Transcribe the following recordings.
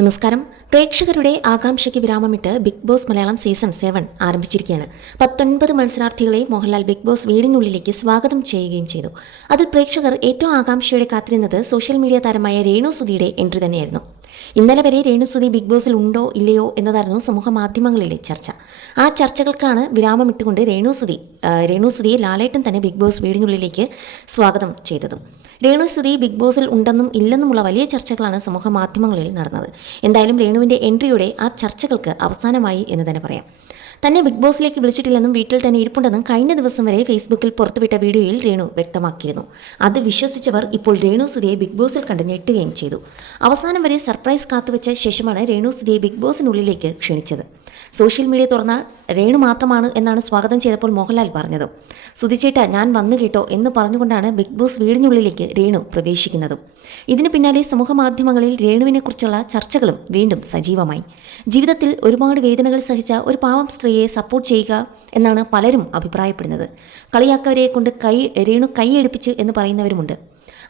നമസ്കാരം. പ്രേക്ഷകരുടെ ആകാംക്ഷയ്ക്ക് വിരാമമിട്ട് Bigg Boss Malayalam season seven ആരംഭിച്ചിരിക്കുകയാണ്. പത്തൊൻപത് മത്സരാർത്ഥികളെ മോഹൻലാൽ ബിഗ് ബോസ് വീടിനുള്ളിലേക്ക് സ്വാഗതം ചെയ്യുകയും ചെയ്തു. അതിൽ പ്രേക്ഷകർ ഏറ്റവും ആകാംക്ഷയോടെ കാത്തിരുന്നത് സോഷ്യൽ മീഡിയ താരമായ രേണു സുധിയുടെ എൻട്രി തന്നെയായിരുന്നു. ഇന്നലെ വരെ രേണുസുതി ബിഗ് ബോസിൽ ഉണ്ടോ ഇല്ലയോ എന്നതായിരുന്നു സമൂഹ മാധ്യമങ്ങളിലെ ചർച്ച. ആ ചർച്ചകൾക്കാണ് വിരാമമിട്ടുകൊണ്ട് രേണുസുതി രേണു രേണുസുതിയെ ലാലേട്ടൻ തന്നെ ബിഗ് ബോസ് വീടിനുള്ളിലേക്ക് സ്വാഗതം ചെയ്തതും. രേണുസുതി ബിഗ് ബോസിൽ ഉണ്ടെന്നും ഇല്ലെന്നുമുള്ള വലിയ ചർച്ചകളാണ് സമൂഹ മാധ്യമങ്ങളിൽ നടന്നത്. എന്തായാലും രേണുവിന്റെ എൻട്രിയുടെ ആ ചർച്ചകൾക്ക് അവസാനമായി എന്ന് തന്നെ പറയാം. തന്നെ ബിഗ് ബോസിലേക്ക് വിളിച്ചിട്ടില്ലെന്നും വീട്ടിൽ തന്നെ ഇരിപ്പുണ്ടെന്നും കഴിഞ്ഞ ദിവസം വരെ ഫേസ്ബുക്കിൽ പുറത്തുവിട്ട വീഡിയോയിൽ രേണു വ്യക്തമാക്കിയിരുന്നു. അത് വിശ്വസിച്ചവർ ഇപ്പോൾ രേണു സുധിയെ ബിഗ് ബോസിൽ കണ്ട് ഞെട്ടുകയും ചെയ്തു. അവസാനം വരെ സർപ്രൈസ് കാത്തുവെച്ച ശേഷമാണ് രേണു സുധിയെ ബിഗ് ബോസിനുള്ളിലേക്ക് ക്ഷണിച്ചത്. സോഷ്യൽ മീഡിയ തുറന്നാൽ രേണു മാത്രമാണ് എന്നാണ് സ്വാഗതം ചെയ്തപ്പോൾ മോഹൻലാൽ പറഞ്ഞത്. സുധിച്ചേട്ട ഞാൻ വന്നു കേട്ടോ എന്ന് പറഞ്ഞുകൊണ്ടാണ് ബിഗ് ബോസ് വീടിനുള്ളിലേക്ക് രേണു പ്രവേശിക്കുന്നത്. ഇതിന് പിന്നാലെ സമൂഹ മാധ്യമങ്ങളിൽ രേണുവിനെക്കുറിച്ചുള്ള ചർച്ചകളും വീണ്ടും സജീവമായി. ജീവിതത്തിൽ ഒരുപാട് വേദനകൾ സഹിച്ച ഒരു പാവം സ്ത്രീയെ സപ്പോർട്ട് ചെയ്യുക എന്നാണ് പലരും അഭിപ്രായപ്പെടുന്നത്. കളിയാക്കവരെ കൊണ്ട് കൈ രേണു കൈയടുപ്പിച്ചു എന്ന് പറയുന്നവരുമുണ്ട്.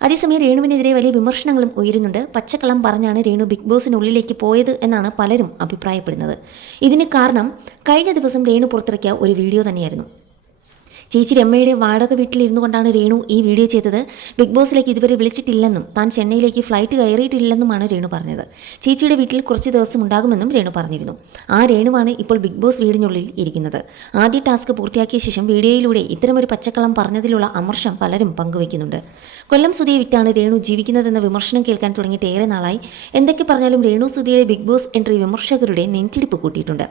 അതേസമയം രേണുവിനെതിരെ വലിയ വിമർശനങ്ങളും ഉയരുന്നുണ്ട്. പച്ചക്കളം പറഞ്ഞാണ് രേണു ബിഗ് ബോസിനുള്ളിലേക്ക് പോയത് എന്നാണ് പലരും അഭിപ്രായപ്പെടുന്നത്. ഇതിന് കാരണം കഴിഞ്ഞ ദിവസം രേണു പുറത്തിറക്കിയ ഒരു വീഡിയോ തന്നെയായിരുന്നു. ചേച്ചി രമ്മയുടെ വാടക വീട്ടിലിരുന്നു കൊണ്ടാണ് രേണു ഈ വീഡിയോ ചെയ്തത്. ബിഗ് ബോസിലേക്ക് ഇതുവരെ വിളിച്ചിട്ടില്ലെന്നും താൻ ചെന്നൈയിലേക്ക് ഫ്ലൈറ്റ് കയറിയിട്ടില്ലെന്നുമാണ് രേണു പറഞ്ഞത്. ചേച്ചിയുടെ വീട്ടിൽ കുറച്ച് ദിവസം ഉണ്ടാകുമെന്നും രേണു പറഞ്ഞിരുന്നു. ആ രേണുവാണ് ഇപ്പോൾ ബിഗ് ബോസ് വീടിനുള്ളിൽ ഇരിക്കുന്നത്. ആദ്യ ടാസ്ക് പൂർത്തിയാക്കിയ ശേഷം വീഡിയോയിലൂടെ ഇത്തരമൊരു പച്ചക്കളം പറഞ്ഞതിലുള്ള അമർഷം പലരും പങ്കുവയ്ക്കുന്നുണ്ട്. കൊല്ലം സുധിയെ വിറ്റാണ് രേണു ജീവിക്കുന്നതെന്ന വിമർശനം കേൾക്കാൻ തുടങ്ങിയിട്ട് ഏറെ നാളായി. എന്തൊക്കെ പറഞ്ഞാലും രേണു സുധിയുടെ ബിഗ് ബോസ് എൻട്രി വിമർശകരുടെ നെഞ്ചിടിപ്പ് കൂട്ടിയിട്ടുണ്ട്.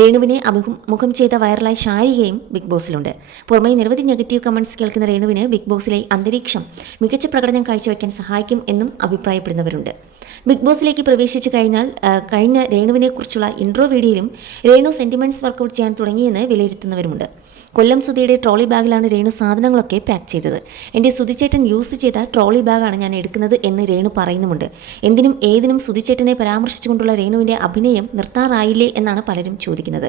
രേണുവിനെ അഭിമുഖം ചെയ്ത വൈറലായ ശാരികയും ബിഗ് ബോസിലുണ്ട്. പുറമെ നിരവധി നെഗറ്റീവ് കമൻസ് കേൾക്കുന്ന രേണുവിന് ബിഗ് ബോസിലെ അന്തരീക്ഷം മികച്ച പ്രകടനം കാഴ്ചവെക്കാൻ സഹായിക്കും എന്നും അഭിപ്രായപ്പെടുന്നവരുണ്ട്. ബിഗ് ബോസിലേക്ക് പ്രവേശിച്ചു കഴിഞ്ഞാൽ കഴിഞ്ഞ രേണുവിനെക്കുറിച്ചുള്ള ഇൻട്രോ വീഡിയോയിലും രേണു സെന്റിമെന്റ്സ് വർക്കൗട്ട് ചെയ്യാൻ തുടങ്ങിയെന്ന് വിലയിരുത്തുന്നവരുമുണ്ട്. കൊല്ലം സുധിയുടെ ട്രോളി ബാഗിലാണ് രേണു സാധനങ്ങളൊക്കെ പാക്ക് ചെയ്തത്. എന്റെ സുധിച്ചേട്ടൻ യൂസ് ചെയ്ത ട്രോളി ബാഗാണ് ഞാൻ എടുക്കുന്നത് എന്ന് രേണു പറയുന്നുമുണ്ട്. എന്തിനും ഏതിനും സുധിച്ചേട്ടനെ പരാമർശിച്ചുകൊണ്ടുള്ള രേണുവിന്റെ അഭിനയം നിർത്താറായില്ലേ എന്നാണ് പലരും ചോദിക്കുന്നത്.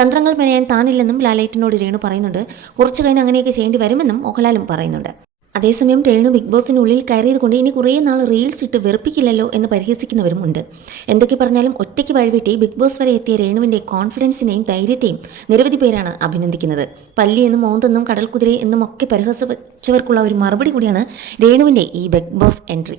തന്ത്രങ്ങൾ മെനയാൻ താനില്ലെന്നും ലാലേട്ടനോട് രേണു പറയുന്നുണ്ട്. കുറച്ചു കഴിഞ്ഞ് അങ്ങനെയൊക്കെ ചെയ്യേണ്ടി വരുമെന്നും മോഹൻലാലും പറയുന്നുണ്ട്. അതേസമയം രേണു ബിഗ് ബോസിനുള്ളിൽ കയറിയത് കൊണ്ട് ഇനി കുറേ നാൾ റീൽസ് ഇട്ട് വെറുപ്പിക്കില്ലല്ലോ എന്ന് പരിഹസിക്കുന്നവരുമുണ്ട്. എന്തൊക്കെ പറഞ്ഞാലും ഒറ്റയ്ക്ക് വഴിവെട്ടി ബിഗ് ബോസ് വരെ എത്തിയ രേണുവിന്റെ കോൺഫിഡൻസിനെയും ധൈര്യത്തെയും നിരവധി പേരാണ് അഭിനന്ദിക്കുന്നത്. പല്ലി എന്നും മോന്തെന്നും കടൽക്കുതിര എന്നും ഒക്കെ പരിഹസിച്ചവർക്കുള്ള ഒരു മറുപടി കൂടിയാണ് രേണുവിന്റെ ഈ ബിഗ് ബോസ് എൻട്രി.